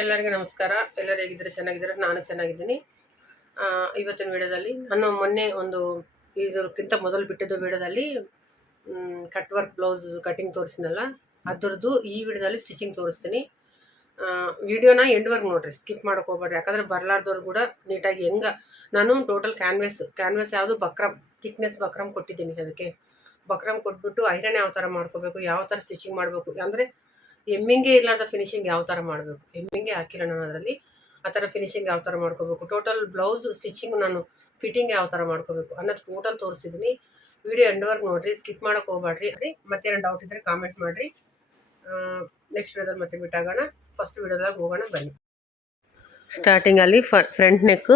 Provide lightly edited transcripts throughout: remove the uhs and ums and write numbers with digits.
ಎಲ್ಲರಿಗೂ ನಮಸ್ಕಾರ. ಎಲ್ಲರೂ ಹೇಗಿದ್ದಾರೆ? ಚೆನ್ನಾಗಿದ್ದಾರೆ. ನಾನು ಚೆನ್ನಾಗಿದ್ದೀನಿ. ಇವತ್ತಿನ ವಿಡಿಯೋದಲ್ಲಿ ನಾನು ಮೊನ್ನೆ ಇದಕ್ಕಿಂತ ಮೊದಲು ಬಿಟ್ಟಿದ್ದು ವಿಡಿಯೋದಲ್ಲಿ ಕಟ್ ವರ್ಕ್ ಬ್ಲೌಸ್ ಕಟಿಂಗ್ ತೋರಿಸಿನಲ್ಲ, ಅದರದ್ದು ಈ ವಿಡಿಯೋದಲ್ಲಿ ಸ್ಟಿಚಿಂಗ್ ತೋರಿಸ್ತೀನಿ. ವಿಡಿಯೋನ ಎಂಡ್ವರೆಗೆ ನೋಡಿರಿ, ಸ್ಕಿಪ್ ಮಾಡೋಕೆ ಹೋಗ್ಬೇಡ್ರಿ. ಯಾಕಂದರೆ ಬರಲಾರ್ದವ್ರು ಕೂಡ ನೀಟಾಗಿ ನಾನು ಟೋಟಲ್ ಕ್ಯಾನ್ವಾಸ್ ಯಾವುದು ಬಕ್ರಮ್ ಥಿಕ್ನೆಸ್ ಬಕ್ರಮ್ ಕೊಟ್ಟಿದ್ದೀನಿ. ಅದಕ್ಕೆ ಬಕ್ರಮ್ ಕೊಟ್ಬಿಟ್ಟು ಐರನ್ ಯಾವ ಥರ ಮಾಡ್ಕೋಬೇಕು, ಯಾವ ಥರ ಸ್ಟಿಚಿಂಗ್ ಮಾಡಬೇಕು, ಅಂದರೆ ಎಮ್ಮಿಂಗೆ ಇರಲಾರ್ದ ಫಿನಿಶಿಂಗ್ ಯಾವ ಥರ ಮಾಡಬೇಕು, ಎಮ್ಮಿಂಗೆ ಹಾಕಿಲ್ಲ ನಾನು ಅದರಲ್ಲಿ, ಆ ಥರ ಫಿನಿಶಿಂಗ್ ಯಾವ ಥರ ಮಾಡ್ಕೋಬೇಕು, ಟೋಟಲ್ ಬ್ಲೌಸ್ ಸ್ಟಿಚಿಂಗ್ ನಾನು ಫಿಟ್ಟಿಂಗ್ ಯಾವ ಥರ ಮಾಡ್ಕೋಬೇಕು ಅನ್ನೋದು ಟೋಟಲ್ ತೋರಿಸಿದ್ದೀನಿ. ವಿಡಿಯೋ ಎಂಡ್ವರೆಗೆ ನೋಡಿರಿ, ಸ್ಕಿಪ್ ಮಾಡೋಕೆ ಹೋಗ್ಬೇಡ್ರಿ. ಮತ್ತೇನು ಡೌಟ್ ಇದ್ದರೆ ಕಾಮೆಂಟ್ ಮಾಡಿರಿ. ನೆಕ್ಸ್ಟ್ ವಿಡಿಯೋದಲ್ಲಿ ಮತ್ತೆ ಬಿಟ್ಟಾಗೋಣ. ಫಸ್ಟ್ ವಿಡಿಯೋದಾಗ ಹೋಗೋಣ ಬನ್ನಿ. ಸ್ಟಾರ್ಟಿಂಗಲ್ಲಿ ಫ್ರಂಟ್ ನೆಕ್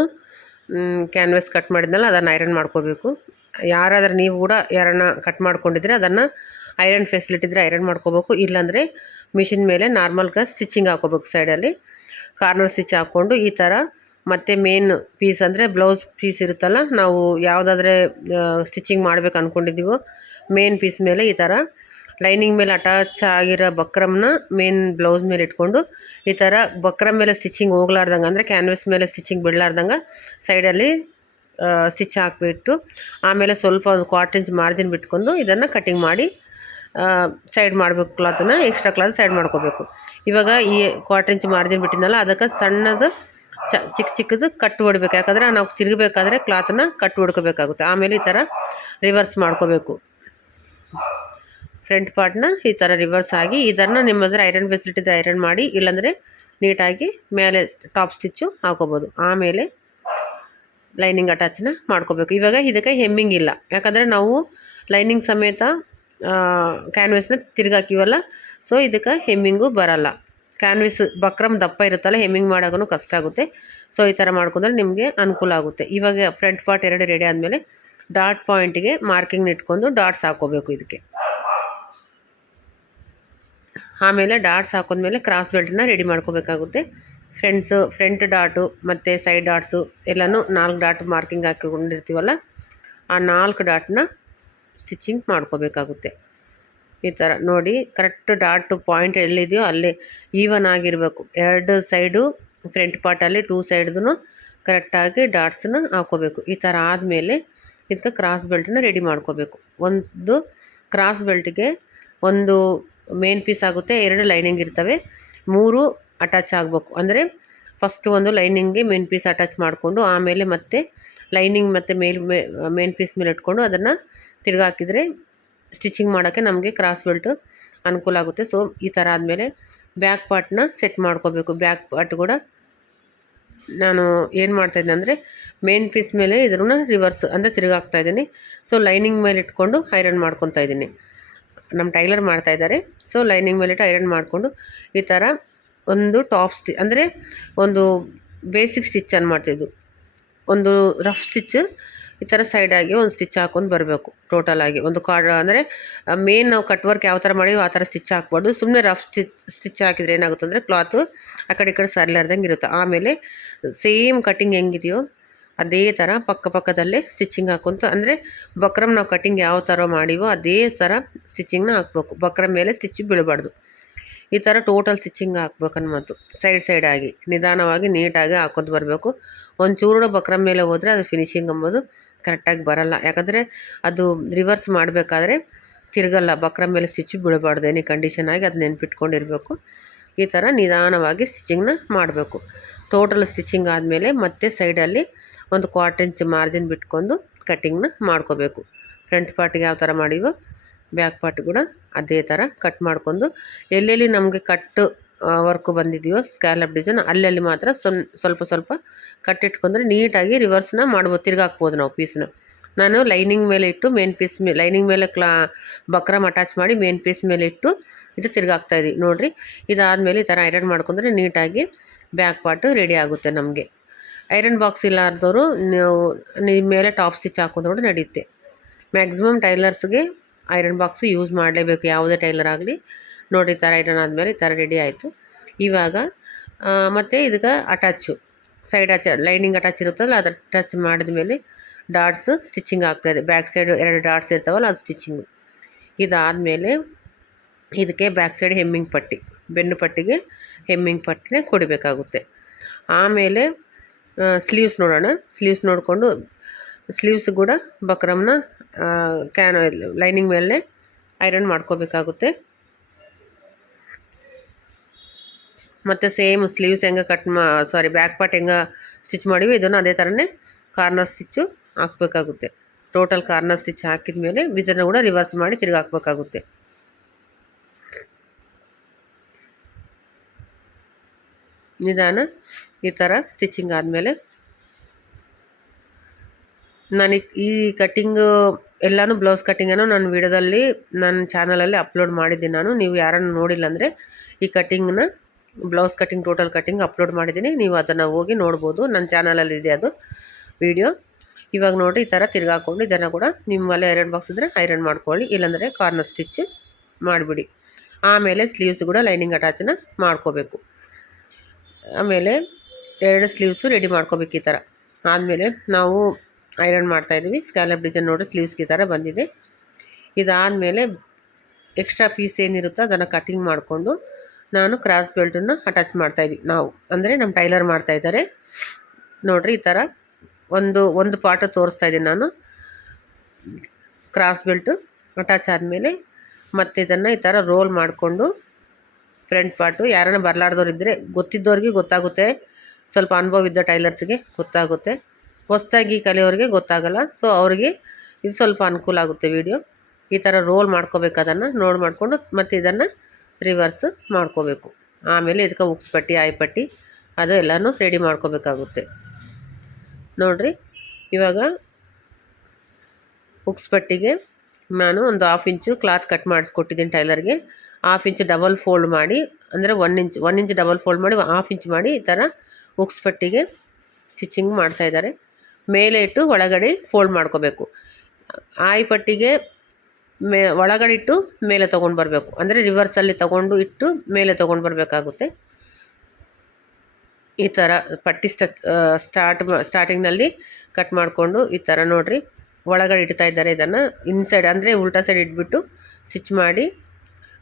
ಕ್ಯಾನ್ವಾಸ್ ಕಟ್ ಮಾಡಿದ್ನಲ್ಲ, ಅದನ್ನು ಐರನ್ ಮಾಡ್ಕೋಬೇಕು. ಯಾರಾದರೂ ನೀವು ಕೂಡ ಯಾರನ್ನ ಕಟ್ ಮಾಡ್ಕೊಂಡಿದ್ರೆ ಅದನ್ನು ಐರನ್ ಫೆಸಿಲಿಟಿ ಇದ್ದರೆ ಐರನ್ ಮಾಡ್ಕೋಬೇಕು. ಇಲ್ಲಾಂದರೆ ಮಿಷಿನ್ ಮೇಲೆ ನಾರ್ಮಲ್ಗೆ ಸ್ಟಿಚಿಂಗ್ ಹಾಕೋಬೇಕು. ಸೈಡಲ್ಲಿ ಕಾರ್ನರ್ ಸ್ಟಿಚ್ ಹಾಕ್ಕೊಂಡು ಈ ಥರ ಮತ್ತು ಮೇನ್ ಪೀಸ್ ಅಂದರೆ ಬ್ಲೌಸ್ ಪೀಸ್ ಇರುತ್ತಲ್ಲ, ನಾವು ಯಾವುದಾದ್ರೆ ಸ್ಟಿಚಿಂಗ್ ಮಾಡ್ಬೇಕು ಅಂದ್ಕೊಂಡಿದ್ದೀವೋ ಮೇನ್ ಪೀಸ್ ಮೇಲೆ ಈ ಥರ ಲೈನಿಂಗ್ ಮೇಲೆ ಅಟ್ಯಾಚ್ ಆಗಿರೋ ಬಕ್ರಮ್ನ ಮೇನ್ ಬ್ಲೌಸ್ ಮೇಲೆ ಇಟ್ಕೊಂಡು ಈ ಥರ ಬಕ್ರಮ್ ಮೇಲೆ ಸ್ಟಿಚಿಂಗ್ ಹೋಗ್ಲಾರ್ದಂಗೆ, ಅಂದರೆ ಕ್ಯಾನ್ವಾಸ್ ಮೇಲೆ ಸ್ಟಿಚಿಂಗ್ ಬಿಡಲಾರ್ದಂಗೆ ಸೈಡಲ್ಲಿ ಸ್ಟಿಚ್ ಹಾಕಿಬಿಟ್ಟು ಆಮೇಲೆ ಸ್ವಲ್ಪ ಒಂದು 1/4 ಇಂಚ್ ಮಾರ್ಜಿನ್ ಬಿಟ್ಕೊಂಡು ಇದನ್ನು ಕಟಿಂಗ್ ಮಾಡಿ ಸೈಡ್ ಮಾಡಬೇಕು. ಕ್ಲಾತನ್ನ ಎಕ್ಸ್ಟ್ರಾ ಕ್ಲಾತ್ ಸೈಡ್ ಮಾಡ್ಕೋಬೇಕು. ಇವಾಗ ಈ 1/4 ಇಂಚ್ ಮಾರ್ಜಿನ್ ಬಿಟ್ಟಿದ್ನಲ್ಲ, ಅದಕ್ಕೆ ಸಣ್ಣದು ಚಿಕ್ಕದು ಕಟ್ ಹೊಡ್ಬೇಕು. ಯಾಕಂದರೆ ನಾವು ತಿರುಗಬೇಕಾದ್ರೆ ಕ್ಲಾತನ್ನ ಕಟ್ ಹೊಡ್ಕೋಬೇಕಾಗುತ್ತೆ. ಆಮೇಲೆ ಈ ಥರ ರಿವರ್ಸ್ ಮಾಡ್ಕೋಬೇಕು. ಫ್ರಂಟ್ ಪಾರ್ಟ್ನ ಈ ಥರ ರಿವರ್ಸ್ ಆಗಿ ಇದನ್ನು ನಿಮ್ಮ ಹತ್ರ ಐರನ್ ಫೆಸಿಲಿಟಿ ಇದ್ದರೆ ಐರನ್ ಮಾಡಿ, ಇಲ್ಲಾಂದರೆ ನೀಟಾಗಿ ಮೇಲೆ ಟಾಪ್ ಸ್ಟಿಚ್ಚು ಹಾಕೋಬೋದು. ಆಮೇಲೆ ಲೈನಿಂಗ್ ಅಟ್ಯಾಚನ್ನ ಮಾಡ್ಕೋಬೇಕು. ಇವಾಗ ಇದಕ್ಕೆ ಹೆಮ್ಮಿಂಗ್ ಇಲ್ಲ, ಯಾಕಂದರೆ ನಾವು ಲೈನಿಂಗ್ ಸಮೇತ ಕ್ಯಾನ್ವಾಸ್ನ ತಿರುಗಾಕಿವಲ್ಲ, ಸೊ ಇದಕ್ಕೆ ಹೆಮ್ಮಿಂಗು ಬರಲ್ಲ. ಕ್ಯಾನ್ವಾಸ್ ಬಕ್ರಮ್ ದಪ್ಪ ಇರುತ್ತಲ್ಲ, ಹೆಮ್ಮಿಂಗ್ ಮಾಡೋಕ್ಕೂ ಕಷ್ಟ ಆಗುತ್ತೆ. ಸೊ ಈ ಥರ ಮಾಡ್ಕೊಂಡ್ರೆ ನಿಮಗೆ ಅನುಕೂಲ ಆಗುತ್ತೆ. ಇವಾಗ ಫ್ರಂಟ್ ಪಾರ್ಟ್ ಎರಡು ರೆಡಿ ಆದಮೇಲೆ ಡಾಟ್ ಪಾಯಿಂಟಿಗೆ ಮಾರ್ಕಿಂಗ್ ಇಟ್ಕೊಂಡು ಡಾಟ್ಸ್ ಹಾಕೋಬೇಕು ಇದಕ್ಕೆ. ಆಮೇಲೆ ಡಾಟ್ಸ್ ಹಾಕೋದ್ಮೇಲೆ ಕ್ರಾಸ್ ಬೆಲ್ಟನ್ನ ರೆಡಿ ಮಾಡ್ಕೋಬೇಕಾಗುತ್ತೆ. ಫ್ರಂಟ್ ಡಾಟು ಮತ್ತು ಸೈಡ್ ಡಾಟ್ಸು ಎಲ್ಲನೂ 4 ಡಾಟ್ ಮಾರ್ಕಿಂಗ್ ಹಾಕಿಕೊಂಡಿರ್ತೀವಲ್ಲ, ಆ 4 ಡಾಟ್ನ ಸ್ಟಿಚಿಂಗ್ ಮಾಡ್ಕೋಬೇಕಾಗುತ್ತೆ. ಈ ಥರ ನೋಡಿ, ಕರೆಕ್ಟ್ ಡಾಟ್ ಪಾಯಿಂಟ್ ಎಲ್ಲಿದೆಯೋ ಅಲ್ಲೇ ಈವನ್ ಆಗಿರಬೇಕು. 2 ಸೈಡು ಫ್ರಂಟ್ ಪಾರ್ಟಲ್ಲಿ 2 ಸೈಡ್ದು ಕರೆಕ್ಟಾಗಿ ಡಾಟ್ಸನ್ನ ಹಾಕೋಬೇಕು. ಈ ಥರ ಆದಮೇಲೆ ಇದಕ್ಕೆ ಕ್ರಾಸ್ ಬೆಲ್ಟನ್ನ ರೆಡಿ ಮಾಡ್ಕೋಬೇಕು. ಒಂದು ಕ್ರಾಸ್ ಬೆಲ್ಟ್ಗೆ ಒಂದು ಮೇನ್ ಪೀಸ್ ಆಗುತ್ತೆ, 2 ಲೈನಿಂಗ್ ಇರ್ತವೆ, 3 ಅಟ್ಯಾಚ್ ಆಗಬೇಕು. ಅಂದರೆ ಫಸ್ಟ್ ಒಂದು ಲೈನಿಂಗ್ಗೆ ಮೇನ್ ಪೀಸ್ ಅಟ್ಯಾಚ್ ಮಾಡಿಕೊಂಡು ಆಮೇಲೆ ಮತ್ತೆ ಲೈನಿಂಗ್ ಮತ್ತು ಮೇನ್ ಪೀಸ್ ಮೇಲೆ ಇಟ್ಕೊಂಡು ಅದನ್ನು ತಿರುಗಾಕಿದರೆ ಸ್ಟಿಚಿಂಗ್ ಮಾಡೋಕ್ಕೆ ನಮಗೆ ಕ್ರಾಸ್ ಬೆಲ್ಟ್ ಅನುಕೂಲ ಆಗುತ್ತೆ. ಸೊ ಈ ಥರ ಆದಮೇಲೆ ಬ್ಯಾಕ್ ಪಾರ್ಟ್ನ ಸೆಟ್ ಮಾಡ್ಕೋಬೇಕು. ಬ್ಯಾಕ್ ಪಾರ್ಟ್ ಕೂಡ ನಾನು ಏನು ಮಾಡ್ತಾಯಿದ್ದೀನಿ ಅಂದರೆ ಮೇನ್ ಪೀಸ್ ಮೇಲೆ ಇದ್ರನ್ನ ರಿವರ್ಸ್ ಅಂದರೆ ತಿರುಗಾಕ್ತಾಯಿದ್ದೀನಿ. ಸೊ ಲೈನಿಂಗ್ ಮೇಲೆ ಇಟ್ಕೊಂಡು ಐರನ್ ಮಾಡ್ಕೊತಾ ಇದ್ದೀನಿ. ನಮ್ಮ ಟೈಲರ್ ಮಾಡ್ತಾಯಿದ್ದಾರೆ. ಸೊ ಲೈನಿಂಗ್ ಮೇಲಿಟ್ಟು ಐರನ್ ಮಾಡಿಕೊಂಡು ಈ ಥರ ಒಂದು ಟಾಪ್ ಅಂದರೆ ಒಂದು ಬೇಸಿಕ್ ಸ್ಟಿಚ್ ಮಾಡ್ತಿದ್ದು, ಒಂದು ರಫ್ ಸ್ಟಿಚ್ ಈ ಥರ ಸೈಡಾಗಿ ಒಂದು ಸ್ಟಿಚ್ ಹಾಕ್ಕೊಂಡು ಬರಬೇಕು. ಟೋಟಲಾಗಿ ಒಂದು ಅಂದರೆ ಮೇನ್ ನಾವು ಕಟ್ ವರ್ಕ್ ಯಾವ ಥರ ಮಾಡಿವೋ ಆ ಥರ ಸ್ಟಿಚ್ ಹಾಕ್ಬಾರ್ದು. ಸುಮ್ಮನೆ ರಫ್ ಸ್ಟಿಚ್ ಹಾಕಿದರೆ ಏನಾಗುತ್ತೆ ಅಂದರೆ ಕ್ಲಾತು ಆ ಕಡೆ ಈ ಕಡೆ ಸರಿಲಾರ್ದಂಗೆ ಇರುತ್ತೆ. ಆಮೇಲೆ ಸೇಮ್ ಕಟಿಂಗ್ ಹೆಂಗಿದೆಯೋ ಅದೇ ಥರ ಪಕ್ಕದಲ್ಲೇ ಸ್ಟಿಚಿಂಗ್ ಹಾಕೊಂತ, ಅಂದರೆ ಬಕ್ರಮ್ ನಾವು ಕಟಿಂಗ್ ಯಾವ ಥರ ಮಾಡಿವೋ ಅದೇ ಥರ ಸ್ಟಿಚಿಂಗ್ನ ಹಾಕ್ಬೇಕು. ಬಕ್ರಮ್ ಮೇಲೆ ಸ್ಟಿಚ್ ಬೀಳಬಾರ್ದು. ಈ ಥರ ಟೋಟಲ್ ಸ್ಟಿಚಿಂಗ್ ಹಾಕ್ಬೇಕು ಅನ್ಮತ್ತು. ಸೈಡಾಗಿ ನಿಧಾನವಾಗಿ ನೀಟಾಗಿ ಹಾಕೋದು ಬರಬೇಕು. ಒಂಚೂರು ಬಕ್ರಮ್ ಮೇಲೆ ಹೋದರೆ ಅದು ಫಿನಿಶಿಂಗ್ ಅಂಬೋದು ಕರೆಕ್ಟಾಗಿ ಬರಲ್ಲ. ಯಾಕಂದರೆ ಅದು ರಿವರ್ಸ್ ಮಾಡಬೇಕಾದ್ರೆ ತಿರುಗಲ್ಲ, ಬಕ್ರಮ್ ಮೇಲೆ ಸ್ಟಿಚ್ ಬೀಳಬಾರ್ದು. ಎನಿ ಕಂಡೀಷನ್ ಆಗಿ ಅದು ನೆನ್ಪಿಟ್ಕೊಂಡಿರಬೇಕು. ಈ ಥರ ನಿಧಾನವಾಗಿ ಸ್ಟಿಚಿಂಗ್ನ ಮಾಡಬೇಕು. ಟೋಟಲ್ ಸ್ಟಿಚಿಂಗ್ ಆದಮೇಲೆ ಮತ್ತೆ ಸೈಡಲ್ಲಿ ಒಂದು 1/4 ಇಂಚ್ ಮಾರ್ಜಿನ್ ಬಿಟ್ಕೊಂಡು ಕಟ್ಟಿಂಗ್ನ ಮಾಡ್ಕೋಬೇಕು. ಫ್ರಂಟ್ ಪಾರ್ಟಿಗೆ ಯಾವ ಥರ ಮಾಡಿವೋ ಬ್ಯಾಕ್ ಪಾರ್ಟ್ ಕೂಡ ಅದೇ ಥರ ಕಟ್ ಮಾಡ್ಕೊಂಡು ಎಲ್ಲೆಲ್ಲಿ ನಮಗೆ ಕಟ್ ವರ್ಕು ಬಂದಿದೆಯೋ ಸ್ಕ್ಯಾಲಪ್ ಡಿಸೈನ್ ಅಲ್ಲೆಲ್ಲಿ ಮಾತ್ರ ಸ್ವಲ್ಪ ಕಟ್ಟಿಟ್ಕೊಂಡ್ರೆ ನೀಟಾಗಿ ರಿವರ್ಸ್ನ ಮಾಡ್ಬೋದು, ತಿರ್ಗಾಕ್ಬೋದು ನಾವು ಪೀಸ್ನ. ನಾನು ಲೈನಿಂಗ್ ಮೇಲೆ ಇಟ್ಟು ಮೇನ್ ಪೀಸ್ ಲೈನಿಂಗ್ ಮೇಲೆ ಬಕ್ರಮ್ ಅಟ್ಯಾಚ್ ಮಾಡಿ ಮೇನ್ ಪೀಸ್ ಮೇಲೆ ಇಟ್ಟು ಇದು ತಿರ್ಗಾಕ್ತಾಯಿದ್ದೀವಿ ನೋಡಿರಿ. ಇದಾದಮೇಲೆ ಈ ಥರ ಐರನ್ ಮಾಡ್ಕೊಂಡ್ರೆ ನೀಟಾಗಿ ಬ್ಯಾಕ್ ಪಾರ್ಟ್ ರೆಡಿ ಆಗುತ್ತೆ ನಮಗೆ. ಐರನ್ ಬಾಕ್ಸ್ ಇಲ್ಲಾರ್ದವರು ನಿಮ್ಮ ಮೇಲೆ ಟಾಪ್ ಸ್ಟಿಚ್ ಹಾಕೊಂಡ್ರೆ ನಡೆಯುತ್ತೆ. ಮ್ಯಾಕ್ಸಿಮಮ್ ಟೈಲರ್ಸ್ಗೆ ಐರನ್ ಬಾಕ್ಸ್ ಯೂಸ್ ಮಾಡಲೇಬೇಕು, ಯಾವುದೇ ಟೈಲರ್ ಆಗಲಿ. ನೋಡಿ ಈ ಥರ ಐರನ್ ಆದಮೇಲೆ ಈ ಥರ ರೆಡಿ ಆಯಿತು. ಇವಾಗ ಮತ್ತು ಇದಕ್ಕೆ ಅಟ್ಯಾಚು ಸೈಡ್ ಲೈನಿಂಗ್ ಅಟ್ಯಾಚ್ ಇರುತ್ತಲ್ಲ, ಅದು ಅಟ್ಯಾಚ್ ಮಾಡಿದ್ಮೇಲೆ ಡಾಟ್ಸ್ ಸ್ಟಿಚಿಂಗ್ ಆಗ್ತಾಯಿದೆ. ಬ್ಯಾಕ್ ಸೈಡ್ 2 ಡಾಟ್ಸ್ ಇರ್ತಾವಲ್ಲ, ಅದು ಸ್ಟಿಚಿಂಗು. ಇದಾದಮೇಲೆ ಇದಕ್ಕೆ ಬ್ಯಾಕ್ ಸೈಡ್ ಹೆಮ್ಮಿಂಗ್ ಪಟ್ಟಿ, ಬೆನ್ನು ಪಟ್ಟಿಗೆ ಹೆಮ್ಮಿಂಗ್ ಪಟ್ಟಿನೇ ಕೊಡಬೇಕಾಗುತ್ತೆ. ಆಮೇಲೆ ಸ್ಲೀವ್ಸ್ ನೋಡೋಣ. ಸ್ಲೀವ್ಸ್ ನೋಡಿಕೊಂಡು ಸ್ಲೀವ್ಸ್ ಕೂಡ ಬಕ್ರಮ್ನ ಲೈನಿಂಗ್ ಮೇಲೆ ಐರನ್ ಮಾಡ್ಕೋಬೇಕಾಗುತ್ತೆ. ಮತ್ತು ಸೇಮ್ ಸ್ಲೀವ್ಸ್ ಹೆಂಗೆ ಬ್ಯಾಕ್ ಪಾರ್ಟ್ ಹೆಂಗೆ ಸ್ಟಿಚ್ ಮಾಡಿವಿ ಇದನ್ನು ಅದೇ ಥರನೇ ಕಾರ್ನರ್ ಸ್ಟಿಚ್ಚು ಹಾಕಬೇಕಾಗುತ್ತೆ. ಟೋಟಲ್ ಕಾರ್ನರ್ ಸ್ಟಿಚ್ ಹಾಕಿದ ಮೇಲೆ ಇದನ್ನು ಕೂಡ ರಿವರ್ಸ್ ಮಾಡಿ ತಿರ್ಗಿ ಹಾಕಬೇಕಾಗುತ್ತೆ. ನಿಧಾನ ಈ ಥರ ಸ್ಟಿಚಿಂಗ್ ಆದಮೇಲೆ ನಾನು ಈ ಕಟ್ಟಿಂಗು ಎಲ್ಲನೂ ಬ್ಲೌಸ್ ಕಟ್ಟಿಂಗನ್ನು ನಾನು ವಿಡಿಯೋದಲ್ಲಿ ನನ್ನ ಚಾನಲಲ್ಲಿ ಅಪ್ಲೋಡ್ ಮಾಡಿದ್ದೀನಿ. ನೀವು ಯಾರನ್ನು ನೋಡಿಲ್ಲ ಅಂದರೆ ಈ ಕಟ್ಟಿಂಗ್ನ blouse cutting total cutting upload ಮಾಡಿದ್ದೀನಿ, ನೀವು ಅದನ್ನು ಹೋಗಿ ನೋಡ್ಬೋದು. ನನ್ನ ಚಾನಲಲ್ಲಿ ಇದೆ ಅದು ವಿಡಿಯೋ. ಇವಾಗ ನೋಡಿ ಈ ಥರ ತಿರ್ಗಾಕೊಂಡು ಇದನ್ನು ಕೂಡ ನಿಮ್ಮಲ್ಲೇ ಐರನ್ ಬಾಕ್ಸ್ ಇದ್ದರೆ ಐರನ್ ಮಾಡ್ಕೊಳ್ಳಿ, ಇಲ್ಲಾಂದರೆ ಕಾರ್ನರ್ ಸ್ಟಿಚ್ ಮಾಡಿಬಿಡಿ. ಆಮೇಲೆ ಸ್ಲೀವ್ಸ್ ಕೂಡ ಲೈನಿಂಗ್ ಅಟ್ಯಾಚನ್ನ ಮಾಡ್ಕೋಬೇಕು. ಆಮೇಲೆ 2 ಸ್ಲೀವ್ಸು ರೆಡಿ ಮಾಡ್ಕೋಬೇಕು. ಈ ಥರ ಆದಮೇಲೆ ನಾವು ಐರನ್ ಮಾಡ್ತಾಯಿದ್ದೀವಿ. ಸ್ಕ್ಯಾಲಪ್ ಡಿಸೈನ್ ನೋಡಿ ಸ್ಲೀವ್ಸ್ಗೆ ಈ ಥರ ಬಂದಿದೆ. ಇದಾದಮೇಲೆ ಎಕ್ಸ್ಟ್ರಾ ಪೀಸ್ ಏನಿರುತ್ತೋ ಅದನ್ನು ಕಟಿಂಗ್ ಮಾಡಿಕೊಂಡು ನಾನು ಕ್ರಾಸ್ ಬೆಲ್ಟನ್ನು ಅಟ್ಯಾಚ್ ಮಾಡ್ತಾಯಿದ್ವಿ. ನಾವು ಅಂದರೆ ನಮ್ಮ ಟೈಲರ್ ಮಾಡ್ತಾಯಿದ್ದಾರೆ ನೋಡಿರಿ. ಈ ಥರ ಒಂದು ಪಾರ್ಟ್ ತೋರಿಸ್ತಾ ಇದ್ದೀನಿ ನಾನು. ಕ್ರಾಸ್ ಬೆಲ್ಟು ಅಟ್ಯಾಚ್ ಆದಮೇಲೆ ಮತ್ತು ಇದನ್ನು ಈ ಥರ ರೋಲ್ ಮಾಡಿಕೊಂಡು ಫ್ರಂಟ್ ಪಾರ್ಟು ಯಾರನ್ನ ಬರಲಾರ್ದವ್ರು ಇದ್ದರೆ ಗೊತ್ತಿದ್ದವ್ರಿಗೆ ಗೊತ್ತಾಗುತ್ತೆ, ಸ್ವಲ್ಪ ಅನುಭವ ಇದ್ದ ಟೈಲರ್ಸ್ಗೆ ಗೊತ್ತಾಗುತ್ತೆ, ಹೊಸದಾಗಿ ಕಲಿಯೋರಿಗೆ ಗೊತ್ತಾಗಲ್ಲ. ಸೊ ಅವ್ರಿಗೆ ಇದು ಸ್ವಲ್ಪ ಅನುಕೂಲ ಆಗುತ್ತೆ ವಿಡಿಯೋ. ಈ ಥರ ರೋಲ್ ಮಾಡ್ಕೋಬೇಕು, ಅದನ್ನು ಮಾಡಿಕೊಂಡು ಮತ್ತು ಇದನ್ನು ರಿವರ್ಸ್ ಮಾಡ್ಕೋಬೇಕು. ಆಮೇಲೆ ಇದಕ್ಕೆ ಉಕ್ಸ್ ಪಟ್ಟಿ ಆಯ್ಪಟ್ಟಿ ಅದು ಎಲ್ಲನೂ ರೆಡಿ ಮಾಡ್ಕೋಬೇಕಾಗುತ್ತೆ ನೋಡಿರಿ. ಇವಾಗ ಉಕ್ಸ್ ಪಟ್ಟಿಗೆ ನಾನು ಒಂದು 1/2 ಇಂಚು ಕ್ಲಾತ್ ಕಟ್ ಮಾಡಿಸ್ಕೊಟ್ಟಿದ್ದೀನಿ ಟೈಲರ್ಗೆ. 1/2 ಇಂಚ್ ಡಬಲ್ ಫೋಲ್ಡ್ ಮಾಡಿ, ಅಂದರೆ 1 ಇಂಚ್ ಡಬಲ್ ಫೋಲ್ಡ್ ಮಾಡಿ 1/2 ಇಂಚ್ ಮಾಡಿ ಈ ಥರ ಉಕ್ಸ್ ಪಟ್ಟಿಗೆ ಸ್ಟಿಚಿಂಗ್ ಮಾಡ್ತಾಯಿದ್ದಾರೆ. ಮೇಲೆ ಇಟ್ಟು ಒಳಗಡೆ ಫೋಲ್ಡ್ ಮಾಡ್ಕೋಬೇಕು. ಆಯ್ಪಟ್ಟಿಗೆ ಒಳಗಡೆ ಇಟ್ಟು ಮೇಲೆ ತೊಗೊಂಡು ಬರಬೇಕು, ಅಂದರೆ ರಿವರ್ಸಲ್ಲಿ ತೊಗೊಂಡು ಇಟ್ಟು ಮೇಲೆ ತೊಗೊಂಡು ಬರಬೇಕಾಗುತ್ತೆ. ಈ ಥರ ಪಟ್ಟಿ ಸ್ಟಾರ್ಟಿಂಗ್ನಲ್ಲಿ ಕಟ್ ಮಾಡಿಕೊಂಡು ಈ ಥರ ನೋಡಿರಿ ಒಳಗಡೆ ಇಡ್ತಾ ಇದ್ದಾರೆ. ಇದನ್ನು ಇನ್ಸೈಡ್ ಅಂದರೆ ಉಲ್ಟಾ ಸೈಡ್ ಇಟ್ಬಿಟ್ಟು ಸ್ಟಿಚ್ ಮಾಡಿ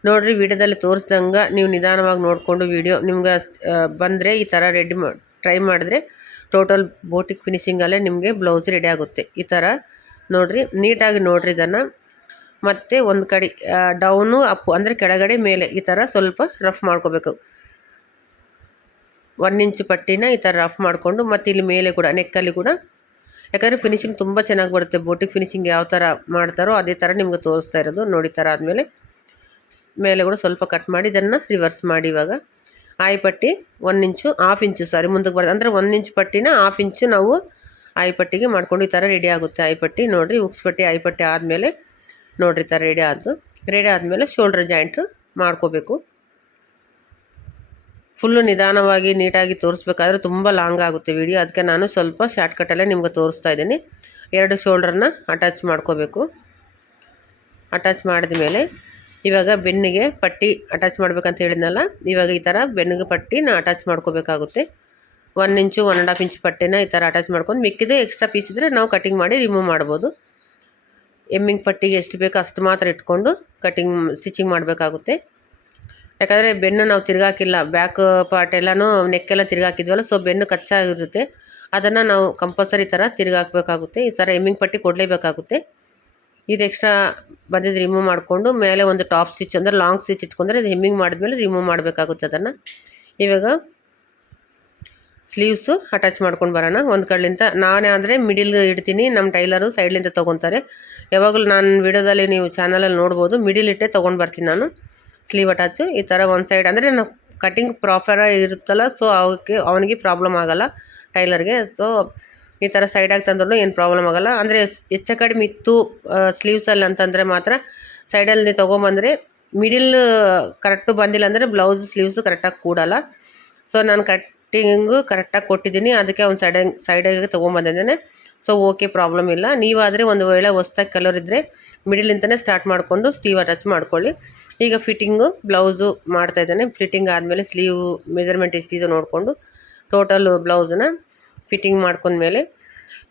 ನೋಡಿರಿ. ವೀಡಿಯೋದಲ್ಲಿ ತೋರಿಸ್ದಂಗೆ ನೀವು ನಿಧಾನವಾಗಿ ನೋಡಿಕೊಂಡು ವೀಡಿಯೋ ನಿಮ್ಗೆ ಬಂದರೆ ಈ ಥರ ಟ್ರೈ ಮಾಡಿದ್ರೆ ಟೋಟಲ್ ಬೋಟಿಕ್ ಫಿನಿಶಿಂಗಲ್ಲೇ ನಿಮಗೆ ಬ್ಲೌಸ್ ರೆಡಿ ಆಗುತ್ತೆ. ಈ ಥರ ನೋಡಿರಿ, ನೀಟಾಗಿ ನೋಡಿರಿ ಇದನ್ನು. ಮತ್ತು ಒಂದು ಕಡೆ ಡೌನು ಅಪ್ಪು ಅಂದರೆ ಕೆಳಗಡೆ ಮೇಲೆ ಈ ಥರ ಸ್ವಲ್ಪ ರಫ್ ಮಾಡ್ಕೋಬೇಕು. 1 ಇಂಚ್ ಪಟ್ಟಿನ ಈ ಥರ ರಫ್ ಮಾಡಿಕೊಂಡು ಮತ್ತು ಇಲ್ಲಿ ಮೇಲೆ ಕೂಡ ನೆಕ್ಕಲ್ಲಿ ಕೂಡ, ಯಾಕಂದರೆ ಫಿನಿಶಿಂಗ್ ತುಂಬ ಚೆನ್ನಾಗಿ ಬರುತ್ತೆ. ಬೋಟಿಕ್ ಫಿನಿಶಿಂಗ್ ಯಾವ ಥರ ಮಾಡ್ತಾರೋ ಅದೇ ಥರ ನಿಮ್ಗೆ ತೋರಿಸ್ತಾ ಇರೋದು ನೋಡಿ. ಥರ ಆದಮೇಲೆ ಮೇಲೆ ಕೂಡ ಸ್ವಲ್ಪ ಕಟ್ ಮಾಡಿ ಇದನ್ನು ರಿವರ್ಸ್ ಮಾಡಿ. ಇವಾಗ ಆಯ್ಪಟ್ಟಿ 1 ಇಂಚು 1/2 ಇಂಚು ಮುಂದಕ್ಕೆ ಬರೋದು, ಅಂದರೆ 1 ಇಂಚ್ ಪಟ್ಟಿನ 1/2 ಇಂಚು ನಾವು ಆಯ್ಪಟ್ಟಿಗೆ ಮಾಡ್ಕೊಂಡು ಈ ಥರ ರೆಡಿ ಆಗುತ್ತೆ ಆಯ್ಪಟ್ಟಿ. ನೋಡಿರಿ ಉಕ್ಸ್ ಪಟ್ಟಿ ಆಯ್ಪಟ್ಟಿ ಆದಮೇಲೆ ನೋಡಿರಿ ಈ ಥರ ರೆಡಿ ಆದಮೇಲೆ ಶೋಲ್ಡ್ರ್ ಜಾಯಿಂಟು ಮಾಡ್ಕೋಬೇಕು. ಫುಲ್ಲು ನಿಧಾನವಾಗಿ ನೀಟಾಗಿ ತೋರಿಸ್ಬೇಕಾದ್ರೆ ತುಂಬ ಲಾಂಗ್ ಆಗುತ್ತೆ ವಿಡಿಯೋ, ಅದಕ್ಕೆ ನಾನು ಸ್ವಲ್ಪ ಶಾರ್ಟ್ಕಟ್ಟಲ್ಲೇ ನಿಮ್ಗೆ ತೋರಿಸ್ತಾ ಇದ್ದೀನಿ. 2 ಶೋಲ್ಡ್ರನ್ನ ಅಟ್ಯಾಚ್ ಮಾಡ್ಕೋಬೇಕು. ಅಟ್ಯಾಚ್ ಮಾಡಿದ ಮೇಲೆ ಇವಾಗ ಬೆನ್ನಿಗೆ ಪಟ್ಟಿ ಅಟ್ಯಾಚ್ ಮಾಡ್ಬೇಕಂತ ಹೇಳಿದ್ನಲ್ಲ, ಇವಾಗ ಈ ಥರ ಬೆನ್ನಿಗೆ ಪಟ್ಟಿನ ಅಟ್ಯಾಚ್ ಮಾಡ್ಕೋಬೇಕಾಗುತ್ತೆ. 1 ಇಂಚು 1.5 ಇಂಚ್ ಪಟ್ಟಿನ ಈ ಥರ ಅಟ್ಯಾಚ್ ಮಾಡ್ಕೊಂಡು ಮಿಕ್ಕಿದೆ ಎಕ್ಸ್ಟ್ರಾ ಪೀಸ್ ಇದ್ದರೆ ನಾವು ಕಟಿಂಗ್ ಮಾಡಿ ರಿಮೂವ್ ಮಾಡ್ಬೋದು. ಎಮ್ಮಿಂಗ್ ಪಟ್ಟಿಗೆ ಎಷ್ಟು ಬೇಕೋ ಅಷ್ಟು ಮಾತ್ರ ಇಟ್ಕೊಂಡು ಸ್ಟಿಚಿಂಗ್ ಮಾಡಬೇಕಾಗುತ್ತೆ. ಯಾಕಂದರೆ ಬೆನ್ನು ನಾವು ತಿರ್ಗಾಕಿಲ್ಲ, ಬ್ಯಾಕ್ ಪಾರ್ಟ್ ಎಲ್ಲನೂ ನೆಕ್ಕೆಲ್ಲ ತಿರ್ಗಾಕಿದ್ವಲ್ಲ, ಸೊ ಬೆನ್ನು ಕಚ್ಚಾಗಿರುತ್ತೆ. ಅದನ್ನು ನಾವು ಕಂಪಲ್ಸರಿ ಥರ ತಿರ್ಗಾಕಬೇಕಾಗುತ್ತೆ. ಈ ಥರ ಎಮ್ಮಿಂಗ್ ಪಟ್ಟಿ ಕೊಡಲೇಬೇಕಾಗುತ್ತೆ. ಇದು ಎಕ್ಸ್ಟ್ರಾ ಬಂದಿದ್ದು ರಿಮೂವ್ ಮಾಡಿಕೊಂಡು ಮೇಲೆ ಒಂದು ಟಾಪ್ ಸ್ಟಿಚ್ ಅಂದರೆ ಲಾಂಗ್ ಸ್ಟಿಚ್ ಇಟ್ಕೊಂಡ್ರೆ ಅದು ಹೆಮ್ಮಿಂಗ್ ಮಾಡಿದ್ಮೇಲೆ ರಿಮೂವ್ ಮಾಡಬೇಕಾಗುತ್ತೆ ಅದನ್ನು. ಇವಾಗ ಸ್ಲೀವ್ಸು ಅಟ್ಯಾಚ್ ಮಾಡ್ಕೊಂಡು ಬರೋಣ. ಒಂದು ಕಡೆಯಿಂದ ನಾನೇ ಆದರೆ ಮಿಡಿಲ್ ಇಡ್ತೀನಿ, ನಮ್ಮ ಟೈಲರು ಸೈಡ್ಲಿಂದ ತೊಗೊತಾರೆ. ಯಾವಾಗಲೂ ನಾನು ವಿಡಿಯೋದಲ್ಲಿ ನೀವು ಚಾನಲಲ್ಲಿ ನೋಡ್ಬೋದು, ಮಿಡಿಲ್ ಇಟ್ಟೆ ತೊಗೊಂಡು ಬರ್ತೀನಿ ನಾನು ಸ್ಲೀವ್ ಅಟ್ಯಾಚು. ಈ ಥರ ಒಂದು ಸೈಡ್ ಅಂದರೆ ನಾವು ಕಟಿಂಗ್ ಪ್ರಾಪರಾಗಿ ಇರುತ್ತಲ್ಲ, ಸೊ ಅವನಿಗೆ ಪ್ರಾಬ್ಲಮ್ ಆಗೋಲ್ಲ ಟೈಲರ್ಗೆ. ಸೊ ಈ ಥರ ಸೈಡಾಗಿ ತಂದ್ರೂ ಏನು ಪ್ರಾಬ್ಲಮ್ ಆಗೋಲ್ಲ. ಅಂದರೆ ಹೆಚ್ಚು ಕಡಿಮೆ ಇತ್ತು ಸ್ಲೀವ್ಸಲ್ಲಿ ಅಂತಂದರೆ ಮಾತ್ರ ಸೈಡಲ್ಲಿ ತೊಗೊಂಬಂದರೆ ಮಿಡಿಲ್ ಕರೆಕ್ಟು ಬಂದಿಲ್ಲ ಅಂದರೆ ಬ್ಲೌಸ್ ಸ್ಲೀವ್ಸು ಕರೆಕ್ಟಾಗಿ ಕೂಡಲ್ಲ. ಸೊ ನಾನು ಕಟ್ಟಿಂಗು ಕರೆಕ್ಟಾಗಿ ಕೊಟ್ಟಿದ್ದೀನಿ, ಅದಕ್ಕೆ ಒಂದು ಸೈಡಾಗಿ ತೊಗೊಂಬಂದಿದ್ದೇನೆ. ಸೊ ಓಕೆ, ಪ್ರಾಬ್ಲಮ್ ಇಲ್ಲ. ನೀವಾದರೆ ಒಂದು ವೇಳೆ ಹೊಸ್ದಾಗಿ ಕಲರಿದ್ದರೆ ಮಿಡಿಲಿಂದನೇ ಸ್ಟಾರ್ಟ್ ಮಾಡಿಕೊಂಡು ಸ್ಲೀವ್ ಅಟ್ಯಾಚ್ ಮಾಡ್ಕೊಳ್ಳಿ. ಈಗ ಫಿಟ್ಟಿಂಗು ಬ್ಲೌಸು ಮಾಡ್ತಾಯಿದ್ದಾನೆ. ಫಿಟ್ಟಿಂಗ್ ಆದಮೇಲೆ ಸ್ಲೀವ್ ಮೆಜರ್ಮೆಂಟ್ ಎಷ್ಟಿದೆ ನೋಡಿಕೊಂಡು ಟೋಟಲ್ ಬ್ಲೌಸನ್ನ ಫಿಟ್ಟಿಂಗ್ ಮಾಡ್ಕೊಂಡ್ಮೇಲೆ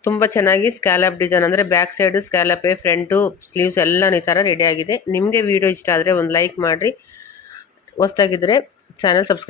ತುಂಬ ಚೆನ್ನಾಗಿ ಸ್ಕ್ಯಾಲಪ್ ಡಿಸೈನ್ ಅಂದರೆ ಬ್ಯಾಕ್ ಸೈಡು ಸ್ಕ್ಯಾಲಪೇ, ಫ್ರಂಟು ಸ್ಲೀವ್ಸ್ ಎಲ್ಲ ಈ ಥರ ರೆಡಿಯಾಗಿದೆ. ನಿಮಗೆ ವೀಡಿಯೋ ಇಷ್ಟ ಆದರೆ ಒಂದು ಲೈಕ್ ಮಾಡಿರಿ. ಹೊಸ್ದಾಗಿದ್ದರೆ ಚಾನಲ್ ಸಬ್ಸ್ಕ್ರೈಬ್